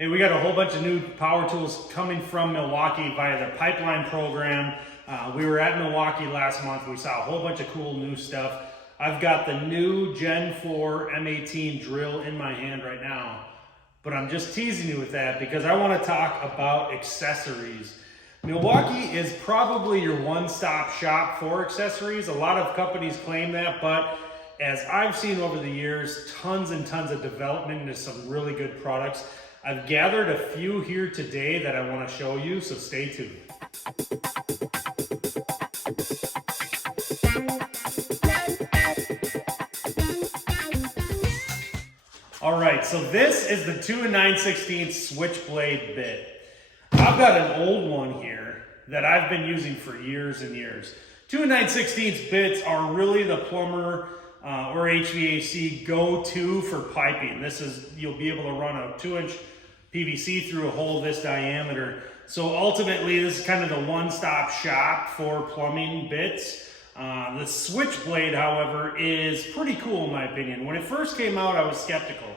Hey, we got a whole bunch of new power tools coming from Milwaukee via their pipeline program. We were at Milwaukee last month. We saw a whole bunch of cool new stuff. I've got the new Gen 4 M18 drill in my hand right now, but I'm just teasing you with that because I want to talk about accessories. Milwaukee is probably your one-stop shop for accessories. A lot of companies claim that, but as I've seen over the years, tons and tons of development into some really good products. I've gathered a few here today that I want to show you, so stay tuned. All right, so this is the 2 9/16 Switchblade Bit. I've got an old one here that I've been using for years and years. 2 9/16 bits are really the plumber or HVAC go-to for piping. This is, you'll be able to run a 2-inch PVC through a hole this diameter. So ultimately, this is kind of the one-stop shop for plumbing bits. The Switchblade, however, is pretty cool in my opinion. When it first came out, I was skeptical.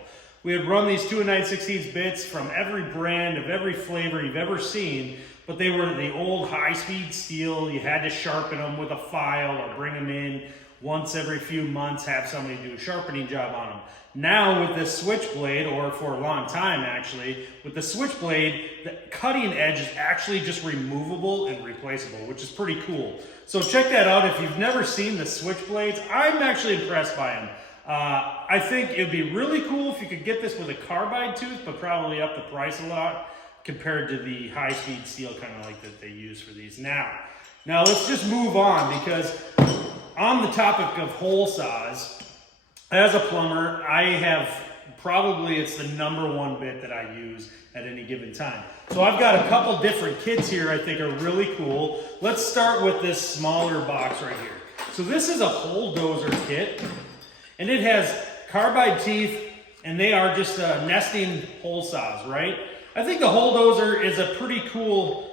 We had run these 2 9/16 bits from every brand of every flavor you've ever seen, but they were the old high-speed steel. You had to sharpen them with a file or bring them in once every few months, have somebody do a sharpening job on them. Now with this Switchblade, or for a long time actually, with the Switchblade, the cutting edge is actually just removable and replaceable, which is pretty cool. So check that out if you've never seen the Switchblades. I'm actually impressed by them. I think it'd be really cool if you could get this with a carbide tooth, but probably up the price a lot compared to the high-speed steel kind of like that they use for these now. Now let's just move on, because on the topic of hole saws, as a plumber, I have probably, it's the #1 bit that I use at any given time. So I've got a couple different kits here I think are really cool. Let's start with this smaller box right here. So this is a Hole Dozer kit, and it has carbide teeth, and they are just nesting hole saws, right? I think the Hole Dozer is a pretty cool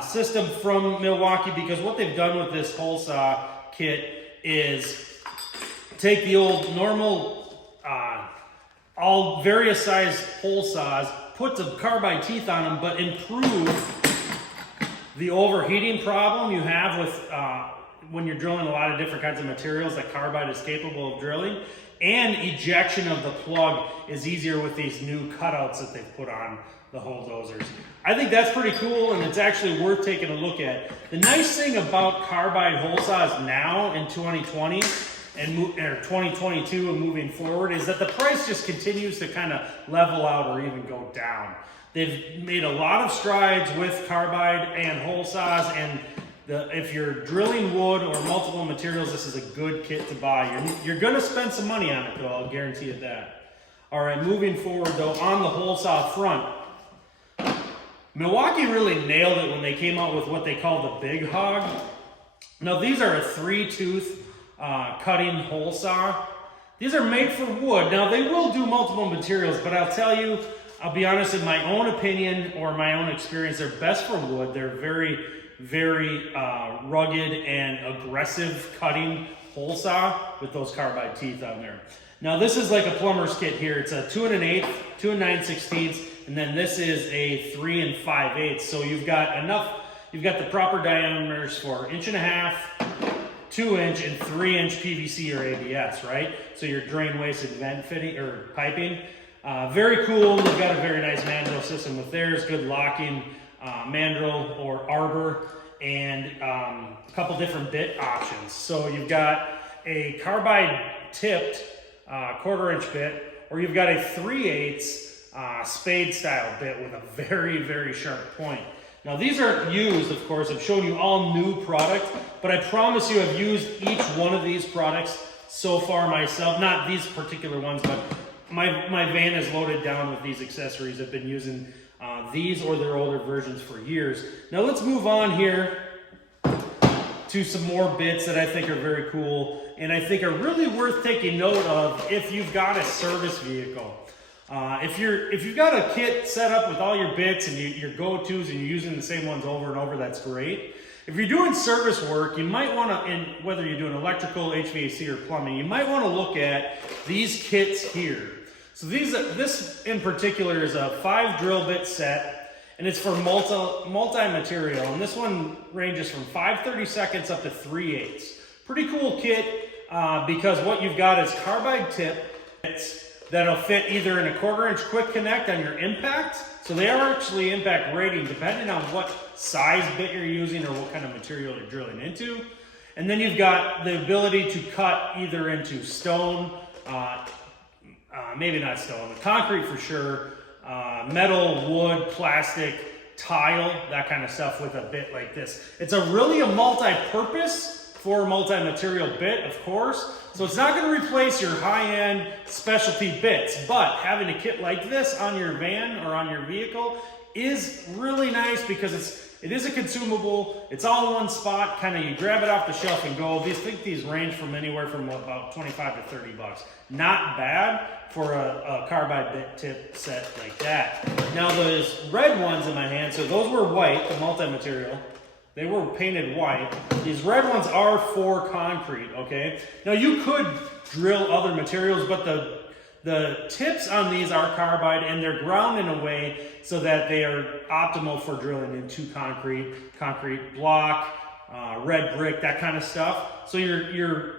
system from Milwaukee, because what they've done with this hole saw kit is take the old normal, all various size hole saws, put some carbide teeth on them, but improve the overheating problem you have with when you're drilling a lot of different kinds of materials that carbide is capable of drilling. And ejection of the plug is easier with these new cutouts that they've put on the Hole Dozers. I think that's pretty cool, and it's actually worth taking a look at. The nice thing about carbide hole saws now in 2020 or 2022 and moving forward is that the price just continues to kind of level out or even go down. They've made a lot of strides with carbide and hole saws, and if you're drilling wood or multiple materials, this is a good kit to buy. You're going to spend some money on it though, I'll guarantee you that. All right, moving forward though, on the hole saw front, Milwaukee really nailed it when they came out with what they call the BIG HAWG. Now these are a 3-tooth cutting hole saw. These are made for wood. Now they will do multiple materials, but I'll tell you, I'll be honest, in my own opinion or my own experience, they're best for wood. They're very, very rugged and aggressive cutting hole saw with those carbide teeth on there. Now this is like a plumber's kit here. It's a 2 1/8, 2 9/16, and then this is a 3 5/8. So you've got enough, you've got the proper diameters for 1.5 inch, 2 inch, and 3 inch PVC or ABS, right? So your drain, waste, and vent fitting or piping. Very cool. They've got a very nice mandrel system with theirs, good locking mandrel or arbor, and a couple different bit options. So you've got a carbide tipped 1/4 inch bit, or you've got a 3/8 spade style bit with a very, very sharp point. Now these aren't used, of course. I've shown you all new product, but I promise you I've used each one of these products so far myself. Not these particular ones, but my van is loaded down with these accessories. I've been using these or their older versions for years. Now let's move on here to some more bits that I think are very cool and I think are really worth taking note of if you've got a service vehicle. If you've got a kit set up with all your bits and your go-tos and you're using the same ones over and over, that's great. If you're doing service work, you might want to, and whether you're doing electrical, HVAC, or plumbing, you might want to look at these kits here. So this in particular is a 5 drill bit set, and it's for multi-material, and this one ranges from 5/32 up to 3/8. Pretty cool kit because what you've got is carbide tips that'll fit either in a 1/4 inch quick connect on your impact. So they are actually impact rating depending on what size bit you're using or what kind of material you're drilling into. And then you've got the ability to cut either into stone, maybe not stone, but concrete for sure, metal, wood, plastic, tile, that kind of stuff with a bit like this. It's really a multi-purpose for multi-material bit, of course. So it's not going to replace your high-end specialty bits, but having a kit like this on your van or on your vehicle is really nice because it is a consumable. It's all in one spot. Kind of you grab it off the shelf and go. These range from anywhere from about 25 to 30 bucks. Not bad for a carbide bit tip set like that. Now those red ones in my hand, so those were white, the multi-material. They were painted white. These red ones are for concrete, okay? Now you could drill other materials, but the tips on these are carbide and they're ground in a way so that they are optimal for drilling into concrete block, red brick, that kind of stuff. So your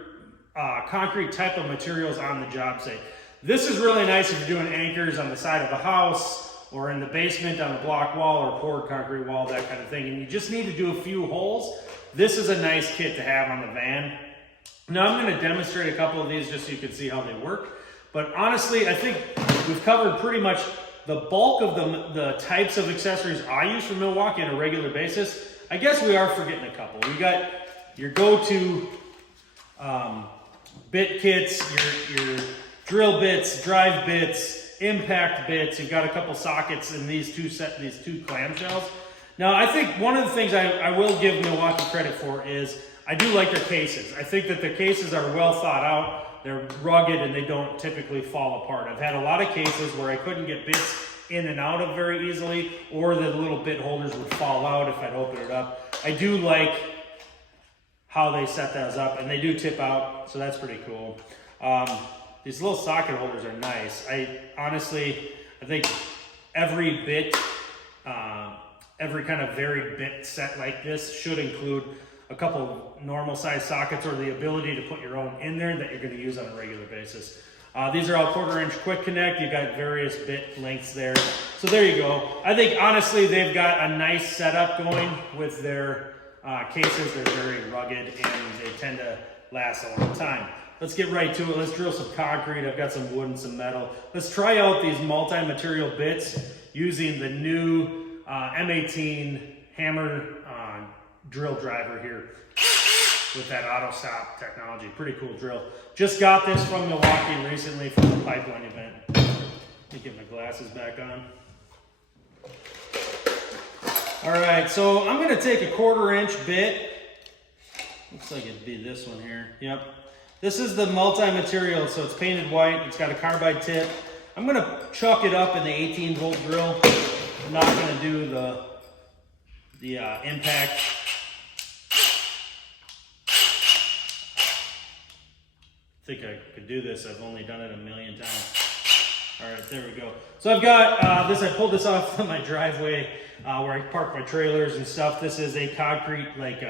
concrete type of materials on the job site. This is really nice if you're doing anchors on the side of a house, or in the basement on a block wall or poured concrete wall, that kind of thing. And you just need to do a few holes. This is a nice kit to have on the van. Now I'm gonna demonstrate a couple of these just so you can see how they work. But honestly, I think we've covered pretty much the bulk of the types of accessories I use from Milwaukee on a regular basis. I guess we are forgetting a couple. We got your go-to bit kits, your drill bits, drive bits, impact bits. You've got a couple sockets in these two clamshells. Now I think one of the things I will give Milwaukee credit for is I do like their cases. I think that the cases are well thought out. They're rugged and they don't typically fall apart. I've had a lot of cases where I couldn't get bits in and out of very easily, or the little bit holders would fall out if I'd open it up. I do like how they set those up, and they do tip out, so that's pretty cool. These little socket holders are nice. Honestly, I think every bit, every kind of varied bit set like this should include a couple normal size sockets or the ability to put your own in there that you're going to use on a regular basis. These are all 1/4 inch quick connect. You've got various bit lengths there. So there you go. I think honestly they've got a nice setup going with their cases. They're very rugged and they tend to last a long time. Let's get right to it. Let's drill some concrete. I've got some wood and some metal. Let's try out these multi-material bits using the new M18 Hammer drill driver here with that auto stop technology. Pretty cool drill. Just got this from Milwaukee recently from the pipeline event. Let me get my glasses back on. All right, so I'm gonna take a 1/4 inch bit. Looks like it'd be this one here. Yep. This is the multi-material, so it's painted white. It's got a carbide tip. I'm gonna chuck it up in the 18-volt drill. I'm not gonna do the impact. I think I could do this. I've only done it a million times. All right, there we go. So I've got this. I pulled this off of my driveway where I park my trailers and stuff. This is a concrete, like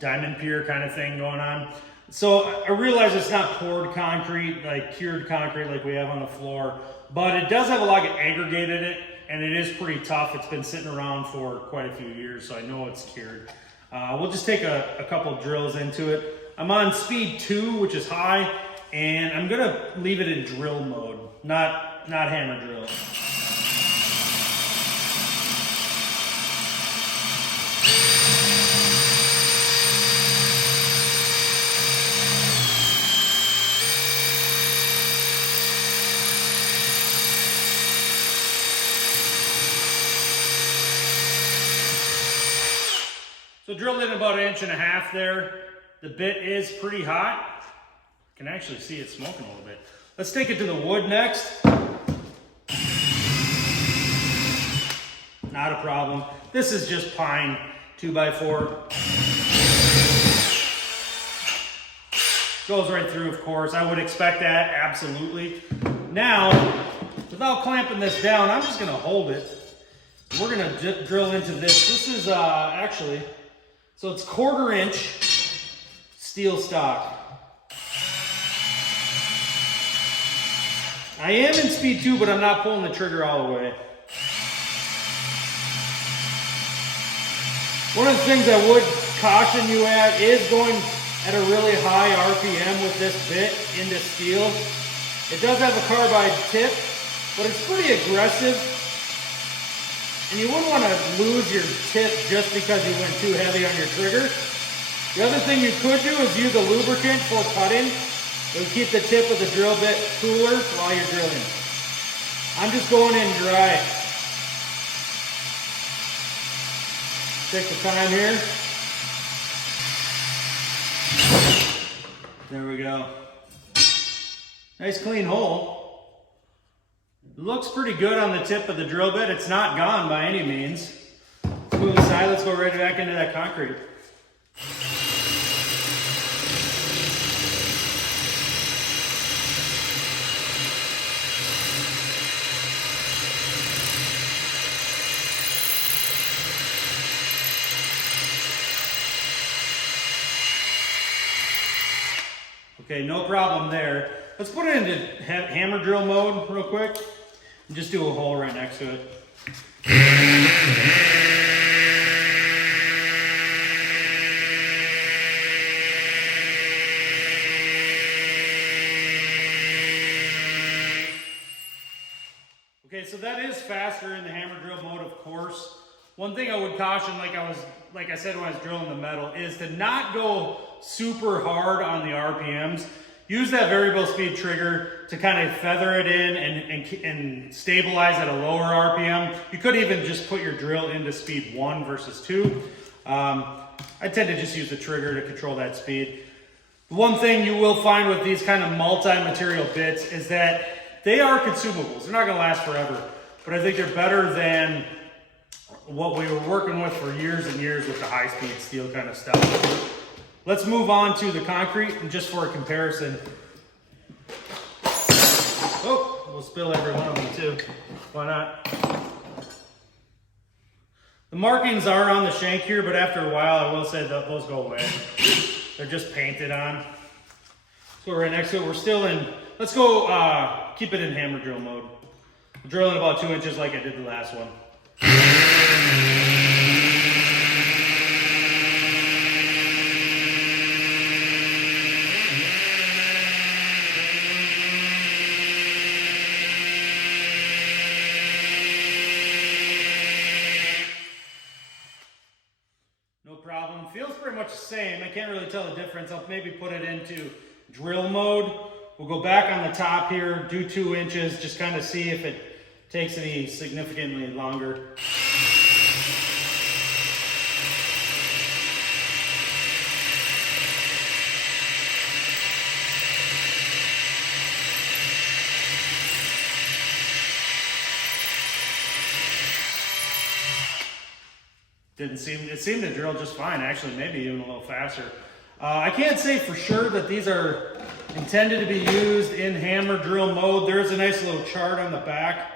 diamond pier kind of thing going on. So I realize it's not poured concrete, like cured concrete like we have on the floor, but it does have a lot of aggregate in it, and it is pretty tough. It's been sitting around for quite a few years, so I know it's cured. We'll just take a couple drills into it. I'm on speed 2, which is high, and I'm gonna leave it in drill mode, not hammer drill. So drilled in about 1.5 inches there. The bit is pretty hot. You can actually see it smoking a little bit. Let's take it to the wood next. Not a problem. This is just pine 2x4. Goes right through, of course. I would expect that, absolutely. Now, without clamping this down, I'm just gonna hold it. We're gonna drill into this. This is actually, so it's 1/4 inch steel stock. I am in speed 2, but I'm not pulling the trigger all the way. One of the things I would caution you at is going at a really high RPM with this bit into steel. It does have a carbide tip, but it's pretty aggressive. And you wouldn't want to lose your tip just because you went too heavy on your trigger. The other thing you could do is use a lubricant for cutting. It would keep the tip of the drill bit cooler while you're drilling. I'm just going in dry. Take the time here. There we go. Nice clean hole. It looks pretty good on the tip of the drill bit. It's not gone by any means. Let's move aside. Let's go right back into that concrete. Okay, no problem there. Let's put it into hammer drill mode real quick and just do a hole right next to it. Okay, so that is faster in the hammer drill mode, of course. One thing I would caution, like I said when I was drilling the metal, is to not go super hard on the RPMs. Use that variable speed trigger to kind of feather it in and stabilize at a lower RPM. You could even just put your drill into speed 1 versus 2. I tend to just use the trigger to control that speed. The one thing you will find with these kind of multi-material bits is that they are consumables. They're not gonna last forever, but I think they're better than what we were working with for years and years with the high-speed steel kind of stuff. Let's move on to the concrete, and just for a comparison. Oh, we'll spill every one of them too. Why not? The markings are on the shank here, but after a while, I will say that those go away. They're just painted on. So right next to it, we're still in, let's go keep it in hammer drill mode. Drilling about 2 inches like I did the last one. No problem. Feels pretty much the same. I can't really tell the difference. I'll maybe put it into drill mode. We'll go back on the top here, do 2 inches, just kind of see if it takes any significantly longer. It seemed to drill just fine, actually, maybe even a little faster. I can't say for sure that these are intended to be used in hammer drill mode. There is a nice little chart on the back.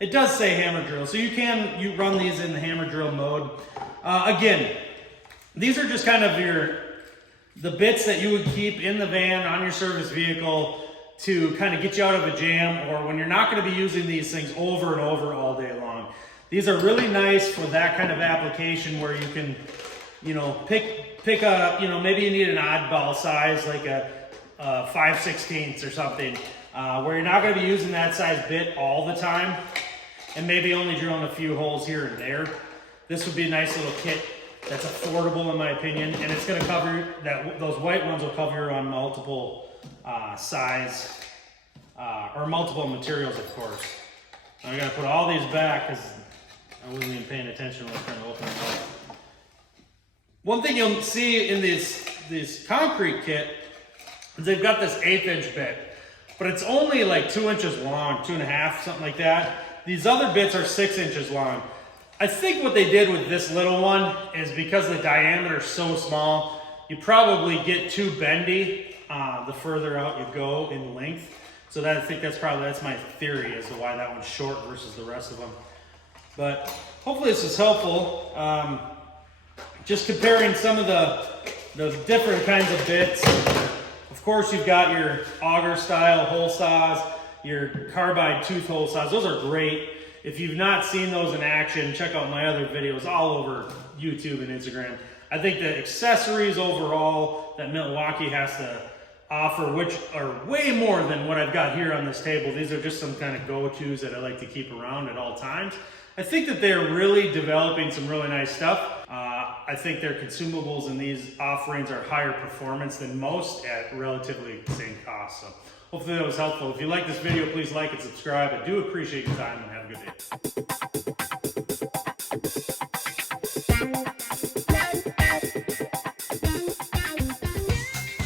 It does say hammer drill, so you run these in the hammer drill mode. Again, these are just kind of the bits that you would keep in the van on your service vehicle to kind of get you out of a jam, or when you're not going to be using these things over and over all day long. These are really nice for that kind of application where you can, pick a, maybe you need an oddball size like a 5/16 or something, where you're not going to be using that size bit all the time, and maybe only drilling a few holes here and there. This would be a nice little kit that's affordable in my opinion, and it's going to cover those white ones will cover on multiple size or multiple materials, of course. I'm going to put all these back because I wasn't even paying attention when I was trying to open them up. One thing you'll see in this concrete kit is they've got this 1/8 inch bit, but it's only like 2 inches long, 2.5, something like that. These other bits are 6 inches long. I think what they did with this little one is because the diameter is so small, you probably get too bendy the further out you go in length. So I think that's my theory as to why that one's short versus the rest of them. But hopefully this is helpful. Just comparing some of the different kinds of bits. Of course, you've got your auger style hole saws, your carbide tooth hole saws. Those are great. If you've not seen those in action, check out my other videos all over YouTube and Instagram. I think the accessories overall that Milwaukee has to offer, which are way more than what I've got here on this table. These are just some kind of go-tos that I like to keep around at all times. I think that they're really developing some really nice stuff. I think their consumables in these offerings are higher performance than most at relatively the same cost. So hopefully that was helpful. If you like this video, please like and subscribe. I do appreciate your time, and have a good day.